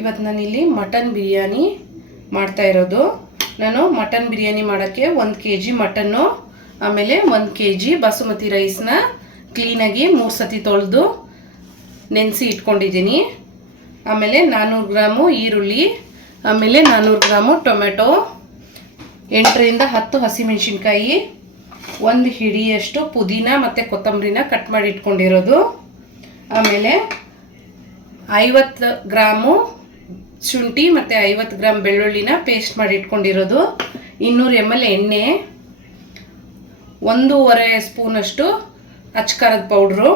ಇವತ್ತು ನಾನಿಲ್ಲಿ ಮಟನ್ ಬಿರಿಯಾನಿ ಮಾಡ್ತಾ ಇರೋದು. ನಾನು ಮಟನ್ ಬಿರಿಯಾನಿ ಮಾಡೋಕ್ಕೆ 1 kg ಮಟನ್ನು, ಆಮೇಲೆ 1 kg ಬಾಸುಮತಿ ರೈಸ್ನ ಕ್ಲೀನಾಗಿ 3 ಸತಿ ತೊಳೆದು ನೆನೆಸಿ ಇಟ್ಕೊಂಡಿದ್ದೀನಿ. ಆಮೇಲೆ 400 ಗ್ರಾಮು ಈರುಳ್ಳಿ, ಆಮೇಲೆ 400 ಗ್ರಾಮು ಟೊಮೆಟೊ, 8 ರಿಂದ 10 ಹಸಿಮೆಣಸಿನ್ಕಾಯಿ, 1 ಹಿಡಿಯಷ್ಟು ಪುದೀನ ಮತ್ತು ಕೊತ್ತಂಬರಿನ ಕಟ್ ಮಾಡಿ ಇಟ್ಕೊಂಡಿರೋದು, ಆಮೇಲೆ 50 ಗ್ರಾಮು ಶುಂಠಿ ಮತ್ತು 50 ಗ್ರಾಮ್ ಬೆಳ್ಳುಳ್ಳಿನ ಪೇಸ್ಟ್ ಮಾಡಿ ಇಟ್ಕೊಂಡಿರೋದು, 200 ml ಎಣ್ಣೆ, 1.5 ಸ್ಪೂನಷ್ಟು ಅಚ್ಕಾರದ ಪೌಡ್ರು,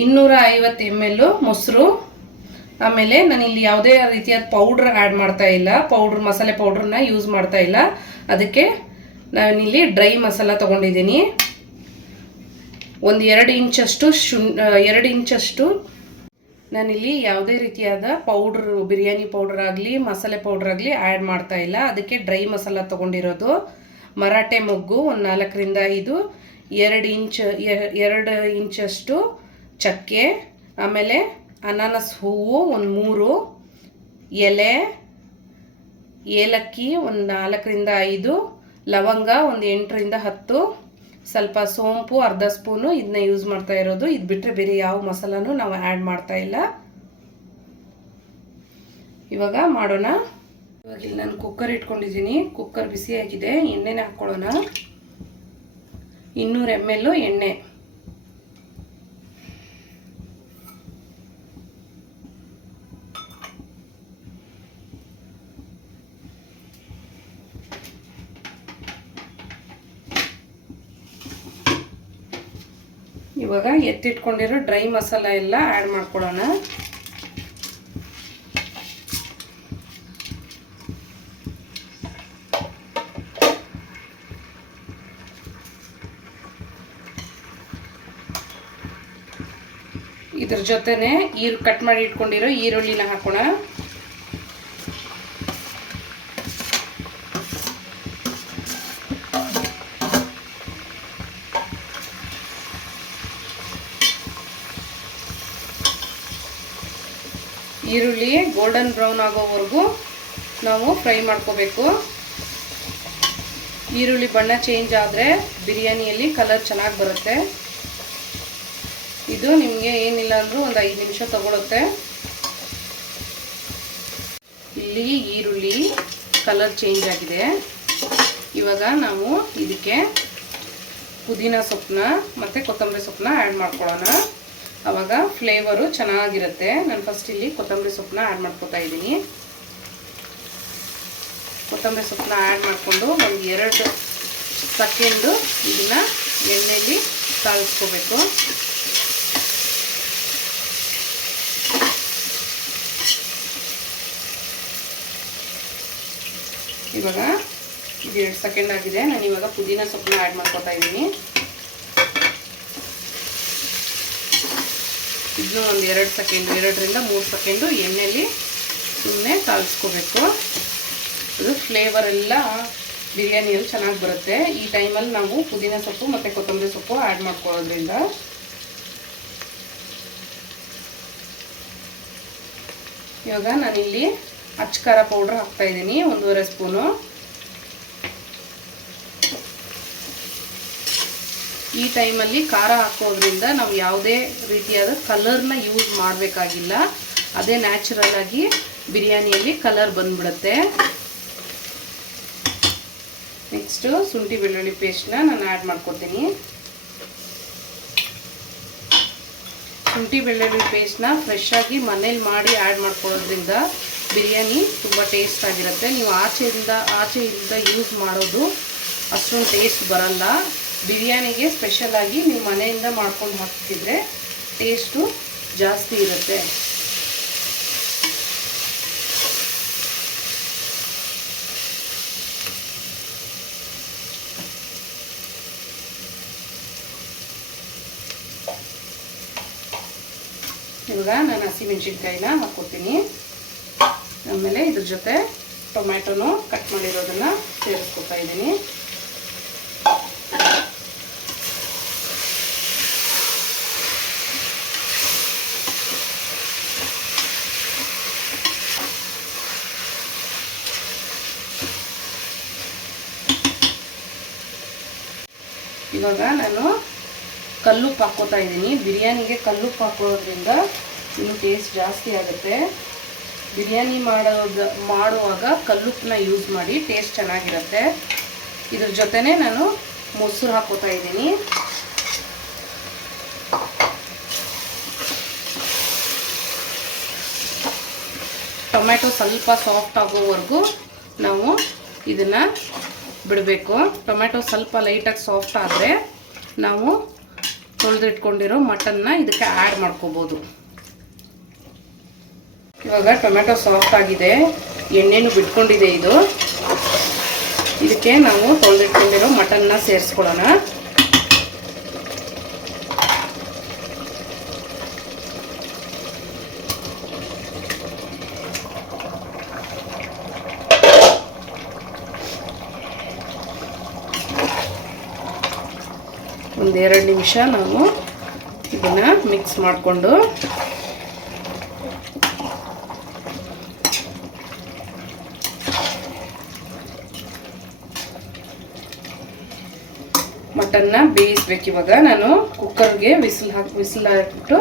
250 ml ಮೊಸರು. ಆಮೇಲೆ ನಾನಿಲ್ಲಿ ಯಾವುದೇ ರೀತಿಯಾದ ಪೌಡ್ರ್ ಆ್ಯಡ್ ಮಾಡ್ತಾ ಇಲ್ಲ, ಮಸಾಲೆ ಪೌಡ್ರನ್ನ ಯೂಸ್ ಮಾಡ್ತಾ ಇಲ್ಲ. ಅದಕ್ಕೆ ನಾನಿಲ್ಲಿ ಡ್ರೈ ಮಸಾಲ ತೊಗೊಂಡಿದ್ದೀನಿ. 2 ಇಂಚಷ್ಟು 2 ಇಂಚಷ್ಟು ನಾನಿಲ್ಲಿ ಯಾವುದೇ ರೀತಿಯಾದ ಪೌಡ್ರ್, ಬಿರಿಯಾನಿ ಪೌಡ್ರ್ ಆಗಲಿ ಮಸಾಲೆ ಪೌಡ್ರ್ ಆಗಲಿ ಆ್ಯಡ್ ಮಾಡ್ತಾ ಇಲ್ಲ. ಅದಕ್ಕೆ ಡ್ರೈ ಮಸಾಲ ತೊಗೊಂಡಿರೋದು. ಮರಾಠೆ ಮೊಗ್ಗು 4 ರಿಂದ 5, 2 ಇಂಚಷ್ಟು ಚಕ್ಕೆ, ಆಮೇಲೆ ಅನಾನಸ್ ಹೂವು 3 ಎಲೆ, ಏಲಕ್ಕಿ 4 ರಿಂದ 5, ಲವಂಗ 8 ರಿಂದ 10, ಸ್ವಲ್ಪ ಸೋಂಪು ಅರ್ಧ ಸ್ಪೂನು, ಇದನ್ನ ಯೂಸ್ ಮಾಡ್ತಾ ಇರೋದು. ಇದು ಬಿಟ್ಟರೆ ಬೇರೆ ಯಾವ ಮಸಾಲನೂ ನಾವು ಆ್ಯಡ್ ಮಾಡ್ತಾ ಇಲ್ಲ. ಇವಾಗ ಮಾಡೋಣ. ಇವಾಗ ಇಲ್ಲಿ ನಾನು ಕುಕ್ಕರ್ ಇಟ್ಕೊಂಡಿದ್ದೀನಿ. ಕುಕ್ಕರ್ ಬಿಸಿಯಾಗಿದೆ. ಎಣ್ಣೆನ ಹಾಕ್ಕೊಳ್ಳೋಣ. 200 ml ಎಣ್ಣೆ. ಇವಾಗ ಎತ್ತಿಟ್ಕೊಂಡಿರೋ ಡ್ರೈ ಮಸಾಲ ಎಲ್ಲ ಆ್ಯಡ್ ಮಾಡ್ಕೊಳ್ಳೋಣ. ಇದ್ರ ಜೊತೆನೆ ಕಟ್ ಮಾಡಿ ಇಟ್ಕೊಂಡಿರೋ ಈರುಳ್ಳಿನ ಹಾಕೋಣ. ಈರುಳ್ಳಿ ಗೋಲ್ಡನ್ ಬ್ರೌನ್ ಆಗೋವರೆಗೂ ನಾವು ಫ್ರೈ ಮಾಡ್ಕೋಬೇಕು. ಈರುಳ್ಳಿ ಬಣ್ಣ ಚೇಂಜ್ ಆದರೆ ಬಿರಿಯಾನಿಯಲ್ಲಿ ಕಲರ್ ಚೆನ್ನಾಗಿ ಬರುತ್ತೆ. ಇದು ನಿಮಗೆ ಏನಿಲ್ಲ ಅಂದರೂ ಒಂದು 5 ನಿಮಿಷ ತಗೊಳುತ್ತೆ. ಇಲ್ಲಿ ಈರುಳ್ಳಿ ಕಲರ್ ಚೇಂಜ್ ಆಗಿದೆ. ಇವಾಗ ನಾವು ಇದಕ್ಕೆ ಪುದೀನ ಸೊಪ್ಪನ್ನ ಮತ್ತು ಕೊತ್ತಂಬರಿ ಸೊಪ್ಪನ್ನ ಆ್ಯಡ್ ಮಾಡ್ಕೊಳ್ಳೋಣ. ಆವಾಗ ಫ್ಲೇವರು ಚೆನ್ನಾಗಿರುತ್ತೆ. ನಾನು ಫಸ್ಟ್ ಇಲ್ಲಿ ಕೊತ್ತಂಬರಿ ಸೊಪ್ಪನ್ನ ಆ್ಯಡ್ ಮಾಡ್ಕೊತಾ ಇದ್ದೀನಿ. ಕೊತ್ತಂಬರಿ ಸೊಪ್ಪನ್ನ ಆ್ಯಡ್ ಮಾಡಿಕೊಂಡು 1-2 ಸೆಕೆಂಡು ಇದನ್ನು ಎಣ್ಣೆಯಲ್ಲಿ ಸಾಳಿಸ್ಕೋಬೇಕು. ಇವಾಗ ಇದು 2 ಸೆಕೆಂಡ್ ಆಗಿದೆ. ನಾನು ಇವಾಗ ಪುದೀನ ಸೊಪ್ಪನ್ನ ಆ್ಯಡ್ ಮಾಡ್ಕೊತಾ ಇದ್ದೀನಿ. ಇದನ್ನು 1-2 ಸೆಕೆಂಡ್, 2 ರಿಂದ 3 ಸೆಕೆಂಡು ಎಣ್ಣೆಯಲ್ಲಿ ಸುಮ್ಮನೆ ಸಾಳಿಸ್ಕೋಬೇಕು. ಅದು ಫ್ಲೇವರ್ ಎಲ್ಲ ಬಿರಿಯಾನಿಯಲ್ಲಿ ಚೆನ್ನಾಗಿ ಬರುತ್ತೆ. ಈ ಟೈಮಲ್ಲಿ ನಾವು ಪುದೀನ ಸೊಪ್ಪು ಮತ್ತು ಕೊತ್ತಂಬರಿ ಸೊಪ್ಪು ಆ್ಯಡ್ ಮಾಡ್ಕೊಳ್ಳೋದ್ರಿಂದ. ಇವಾಗ ನಾನಿಲ್ಲಿ ಅಚ್ಕಾರ ಪೌಡ್ರ್ ಹಾಕ್ತಾಯಿದ್ದೀನಿ 1.5 ಸ್ಪೂನು. ಈ ಟೈಮಲ್ಲಿ ಖಾರ ಹಾಕೋದ್ರಿಂದ ನಾವು ಯಾವುದೇ ರೀತಿಯಾದ ಕಲರ್ನ ಯೂಸ್ ಮಾಡಬೇಕಾಗಿಲ್ಲ. ಅದೇ ನ್ಯಾಚುರಲ್ ಆಗಿ ಬಿರಿಯಾನಿಯಲ್ಲಿ ಕಲರ್ ಬಂದ್ಬಿಡುತ್ತೆ. ನೆಕ್ಸ್ಟು ಶುಂಠಿ ಬೆಳ್ಳುಳ್ಳಿ ಪೇಸ್ಟ್ನ ನಾನು ಆ್ಯಡ್ ಮಾಡ್ಕೊತೀನಿ. ಶುಂಠಿ ಬೆಳ್ಳುಳ್ಳಿ ಪೇಸ್ಟ್ನ ಫ್ರೆಶ್ ಆಗಿ ಮನೇಲಿ ಮಾಡಿ ಆ್ಯಡ್ ಮಾಡ್ಕೊಳ್ಳೋದ್ರಿಂದ ಬಿರಿಯಾನಿ ತುಂಬ ಟೇಸ್ಟ್ ಆಗಿರುತ್ತೆ. ನೀವು ಆಚೆಯಿಂದ ಯೂಸ್ ಮಾಡೋದು ಅಷ್ಟೊಂದು ಟೇಸ್ಟ್ ಬರಲ್ಲ. ಬಿರಿಯಾನಿಗೆ ಸ್ಪೆಷಲಾಗಿ ನೀವು ಮನೆಯಿಂದ ಮಾಡ್ಕೊಂಡು ಹಾಕ್ತಿದ್ರೆ ಟೇಸ್ಟು ಜಾಸ್ತಿ ಇರುತ್ತೆ. ಇವಾಗ ನಾನು ಹಸಿಮೆಣಸಿನ್ಕಾಯಿನ ಹಾಕ್ಕೊತೀನಿ. ಆಮೇಲೆ ಇದ್ರ ಜೊತೆ ಟೊಮ್ಯಾಟೊನು ಕಟ್ ಮಾಡಿರೋದನ್ನು ಸೇರಿಸ್ಕೊತಾ ಇದ್ದೀನಿ. ಇವಾಗ ನಾನು ಕಲ್ಲುಪ್ಪು ಹಾಕ್ಕೋತಾ ಇದ್ದೀನಿ. ಬಿರಿಯಾನಿಗೆ ಕಲ್ಲುಪ್ಪು ಹಾಕೋದ್ರಿಂದ ಇನ್ನೂ ಟೇಸ್ಟ್ ಜಾಸ್ತಿ ಆಗುತ್ತೆ. ಬಿರಿಯಾನಿ ಮಾಡುವಾಗ ಕಲ್ಲುಪ್ಪನ್ನ ಯೂಸ್ ಮಾಡಿ, ಟೇಸ್ಟ್ ಚೆನ್ನಾಗಿರುತ್ತೆ. ಇದ್ರ ಜೊತೆನೇ ನಾನು ಮೊಸರು ಹಾಕ್ಕೋತಾ ಇದ್ದೀನಿ. ಟೊಮೆಟೊ ಸ್ವಲ್ಪ ಸಾಫ್ಟ್ ಆಗೋವರೆಗೂ ನಾವು ಇದನ್ನು ಬಿಡಬೇಕು. ಟೊಮೆಟೊ ಸ್ವಲ್ಪ ಲೈಟಾಗಿ ಸಾಫ್ಟ್ ಆದರೆ ನಾವು ತೊಳೆದಿಟ್ಕೊಂಡಿರೋ ಮಟನ್ನ ಇದಕ್ಕೆ ಆ್ಯಡ್ ಮಾಡ್ಕೋಬೋದು. ಇವಾಗ ಟೊಮೆಟೊ ಸಾಫ್ಟ್ ಆಗಿದೆ, ಎಣ್ಣೆನೂ ಬಿಟ್ಕೊಂಡಿದೆ. ಇದಕ್ಕೆ ನಾವು ತೊಳೆದಿಟ್ಕೊಂಡಿರೋ ಮಟನ್ನ ಸೇರಿಸ್ಕೊಳ್ಳೋಣ. ಒಂದೆರಡು ನಿಮಿಷ ನಾವು ಇದನ್ನು ಮಿಕ್ಸ್ ಮಾಡಿಕೊಂಡು ಮಟನ್ನ ಬೇಯಿಸ್ಬೇಕು. ಇವಾಗ ನಾನು ಕುಕ್ಕರ್ಗೆ ವಿಸಿಲ್ ಹಾಕ್ಬಿಟ್ಟು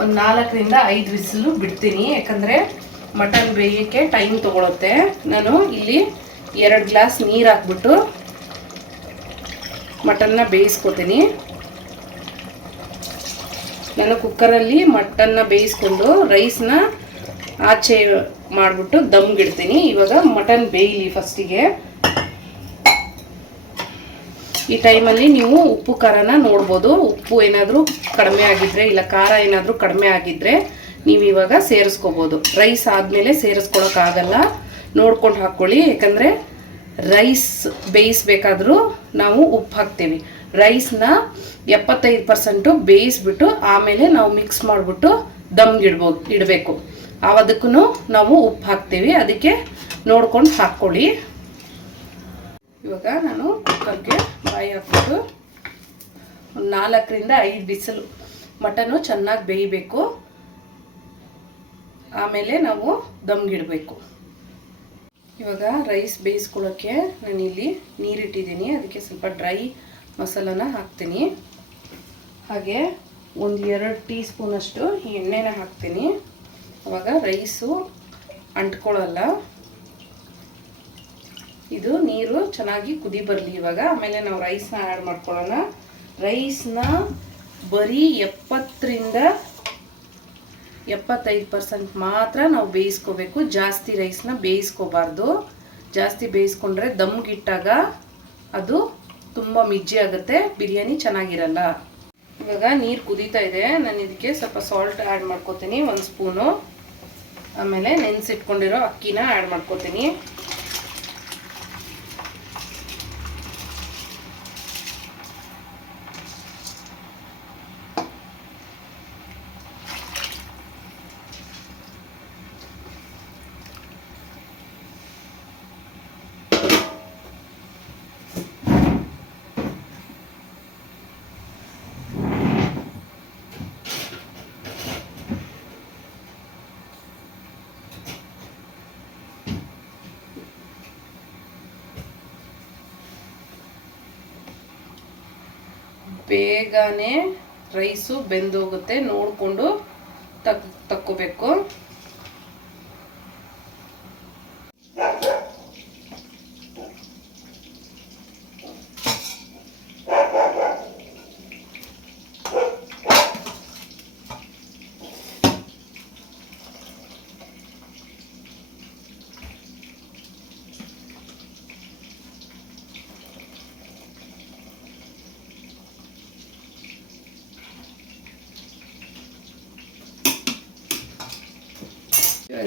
ಒಂದು 4ರಿಂದ 5 ವಿಸಿಲು ಬಿಡ್ತೀನಿ. ಯಾಕಂದರೆ ಮಟನ್ ಬೇಯೋಕ್ಕೆ ಟೈಮ್ ತೊಗೊಳುತ್ತೆ. ನಾನು ಇಲ್ಲಿ 2 ಗ್ಲಾಸ್ ನೀರು ಹಾಕ್ಬಿಟ್ಟು ಮಟನ್ನ ಬೇಯಿಸ್ಕೊತೀನಿ. ನಾನು ಕುಕ್ಕರಲ್ಲಿ ಮಟನ್ನ ಬೇಯಿಸ್ಕೊಂಡು ರೈಸ್ನ ಆಚೆ ಮಾಡಿಬಿಟ್ಟು ದಮ್ಗಿಡ್ತೀನಿ. ಇವಾಗ ಮಟನ್ ಬೇಯಲಿ ಫಸ್ಟಿಗೆ. ಈ ಟೈಮಲ್ಲಿ ನೀವು ಉಪ್ಪು ಖಾರನ ನೋಡ್ಬೋದು. ಉಪ್ಪು ಏನಾದರೂ ಕಡಿಮೆ ಆಗಿದ್ದರೆ, ಇಲ್ಲ ಖಾರ ಏನಾದರೂ ಕಡಿಮೆ ಆಗಿದ್ದರೆ ನೀವು ಇವಾಗ ಸೇರಿಸ್ಕೋಬೋದು. ರೈಸ್ ಆದಮೇಲೆ ಸೇರಿಸ್ಕೊಳಕ್ಕಾಗಲ್ಲ, ನೋಡ್ಕೊಂಡು ಹಾಕ್ಕೊಳ್ಳಿ. ಯಾಕಂದರೆ ರೈಸ್ ಬೇಯಿಸ್ಬೇಕಾದ್ರೂ ನಾವು ಉಪ್ಪು ಹಾಕ್ತೀವಿ. ರೈಸ್ನ 75% ಬೇಯಿಸ್ಬಿಟ್ಟು ಆಮೇಲೆ ನಾವು ಮಿಕ್ಸ್ ಮಾಡಿಬಿಟ್ಟು ಇಡಬೇಕು. ಆವದಕ್ಕೂ ನಾವು ಉಪ್ಪು ಹಾಕ್ತೀವಿ, ಅದಕ್ಕೆ ನೋಡ್ಕೊಂಡು ಹಾಕ್ಕೊಳ್ಳಿ. ಇವಾಗ ನಾನು ಕುಕ್ಕರ್ಗೆ ಬಾಯಿ ಹಾಕ್ಬಿಟ್ಟು ಒಂದು 4ರಿಂದ 5 ಬಿಸಿಲು ಮಟನ್ನು ಚೆನ್ನಾಗಿ ಬೇಯಬೇಕು. ಆಮೇಲೆ ನಾವು ದಮ್ಗಿಡಬೇಕು. ಇವಾಗ ರೈಸ್ ಬೇಯಿಸ್ಕೊಳ್ಳೋಕ್ಕೆ ನಾನಿಲ್ಲಿ ನೀರಿಟ್ಟಿದ್ದೀನಿ. ಅದಕ್ಕೆ ಸ್ವಲ್ಪ ಡ್ರೈ ಮಸಾಲಾನ ಹಾಕ್ತೀನಿ. ಹಾಗೆ ಒಂದು 2 ಟೀ ಸ್ಪೂನಷ್ಟು ಎಣ್ಣೆನ ಹಾಕ್ತೀನಿ. ಅವಾಗ ರೈಸು ಅಂಟ್ಕೊಳ್ಳಲ್ಲ. ಇದು ನೀರು ಚೆನ್ನಾಗಿ ಕುದಿ ಬರಲಿ ಇವಾಗ. ಆಮೇಲೆ ನಾವು ರೈಸ್ನ ಆ್ಯಡ್ ಮಾಡ್ಕೊಳ್ಳೋಣ. ರೈಸ್ನ ಬರೀ 70ರಿಂದ 75% ಮಾತ್ರ ನಾವು ಬೇಯಿಸ್ಕೋಬೇಕು. ಜಾಸ್ತಿ ರೈಸ್ನ ಬೇಯಿಸ್ಕೋಬಾರ್ದು. ಜಾಸ್ತಿ ಬೇಯಿಸ್ಕೊಂಡ್ರೆ ದಮ್ಗಿಟ್ಟಾಗ ಅದು ತುಂಬ ಮಿಜ್ಜಿ ಆಗುತ್ತೆ, ಬಿರಿಯಾನಿ ಚೆನ್ನಾಗಿರಲ್ಲ. ಇವಾಗ ನೀರು ಕುದೀತಾ ಇದೆ. ನಾನು ಇದಕ್ಕೆ ಸ್ವಲ್ಪ ಸಾಲ್ಟ್ ಆ್ಯಡ್ ಮಾಡ್ಕೋತೀನಿ, 1 ಸ್ಪೂನು. ಆಮೇಲೆ ನೆನೆಸಿಟ್ಕೊಂಡಿರೋ ಅಕ್ಕಿನ ಆ್ಯಡ್ ಮಾಡ್ಕೋತೀನಿ. ಬೇಗನೆ ರೈಸು ಬೆಂದೋಗುತ್ತೆ, ನೋಡಿಕೊಂಡು ತಕ್ಕೋಬೇಕು.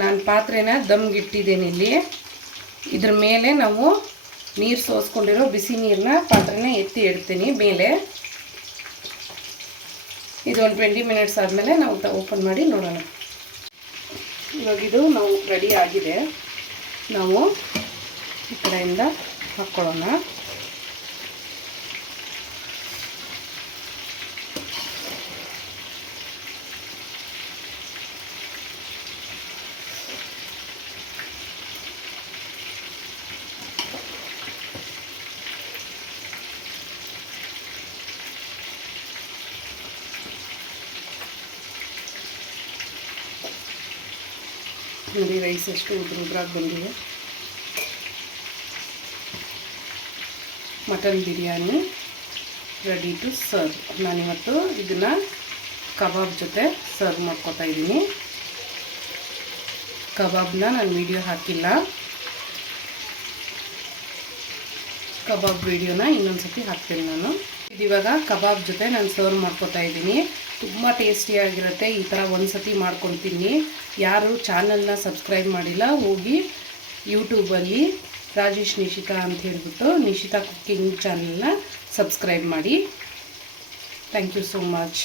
ನಾನು ಪಾತ್ರೆನ ದಮ್ಗಿಟ್ಟಿದ್ದೇನೆ ಇಲ್ಲಿ. ಇದ್ರ ಮೇಲೆ ನಾವು ನೀರು ಸೋಸ್ಕೊಂಡಿರೋ ಬಿಸಿ ನೀರನ್ನ ಪಾತ್ರೆನ ಎತ್ತಿ ಇಡ್ತೀನಿ ಮೇಲೆ. ಇದು ಒಂದು 20 ಮಿನಿಟ್ಸ್ ಆದಮೇಲೆ ನಾವು ಓಪನ್ ಮಾಡಿ ನೋಡೋಣ. ಇವಾಗಿದು ನಾವು ರೆಡಿ ಆಗಿದೆ. ನಾವು ಈ ಕಡೆಯಿಂದ ಹಾಕ್ಕೊಳ್ಳೋಣ. ನೋಡಿ ರೈಸ್ ಎಷ್ಟು ಉದ್ರಾಗಿ ಬಂದಿದೆ. Mutton biryani ready to serve. ನಾನಿವತ್ತು ಇದನ್ನು ಕಬಾಬ್ ಜೊತೆ ಸರ್ವ್ ಮಾಡ್ಕೊತಾ ಇದ್ದೀನಿ. ಕಬಾಬ್ನ ನಾನು ವಿಡಿಯೋ ಹಾಕಿಲ್ಲ, ಕಬಾಬ್ ವಿಡಿಯೋನ ಇನ್ನೊಂದು ಸತಿ ಹಾಕ್ತೀನಿ ನಾನು. ಇದಿವಾಗ ಕಬಾಬ್ ಜೊತೆ ನಾನು ಸರ್ವ್ ಮಾಡ್ಕೊತಾ ಇದ್ದೀನಿ. ತುಂಬ ಟೇಸ್ಟಿಯಾಗಿರುತ್ತೆ. ಈ ಥರ ಒಂದು ಸತಿ ಮಾಡ್ಕೊಂಡು ತಿನ್ನಿ. ಯಾರು ಚಾನಲ್ನ ಸಬ್ಸ್ಕ್ರೈಬ್ ಮಾಡಿಲ್ಲ, ಹೋಗಿ ಯೂಟ್ಯೂಬಲ್ಲಿ ರಾಜೇಶ್ ನಿಶಿತಾ ಅಂತ ಹೇಳ್ಬಿಟ್ಟು ನಿಶಿತಾ ಕುಕ್ಕಿಂಗ್ ಚಾನಲ್ನ ಸಬ್ಸ್ಕ್ರೈಬ್ ಮಾಡಿ. Thank you so much.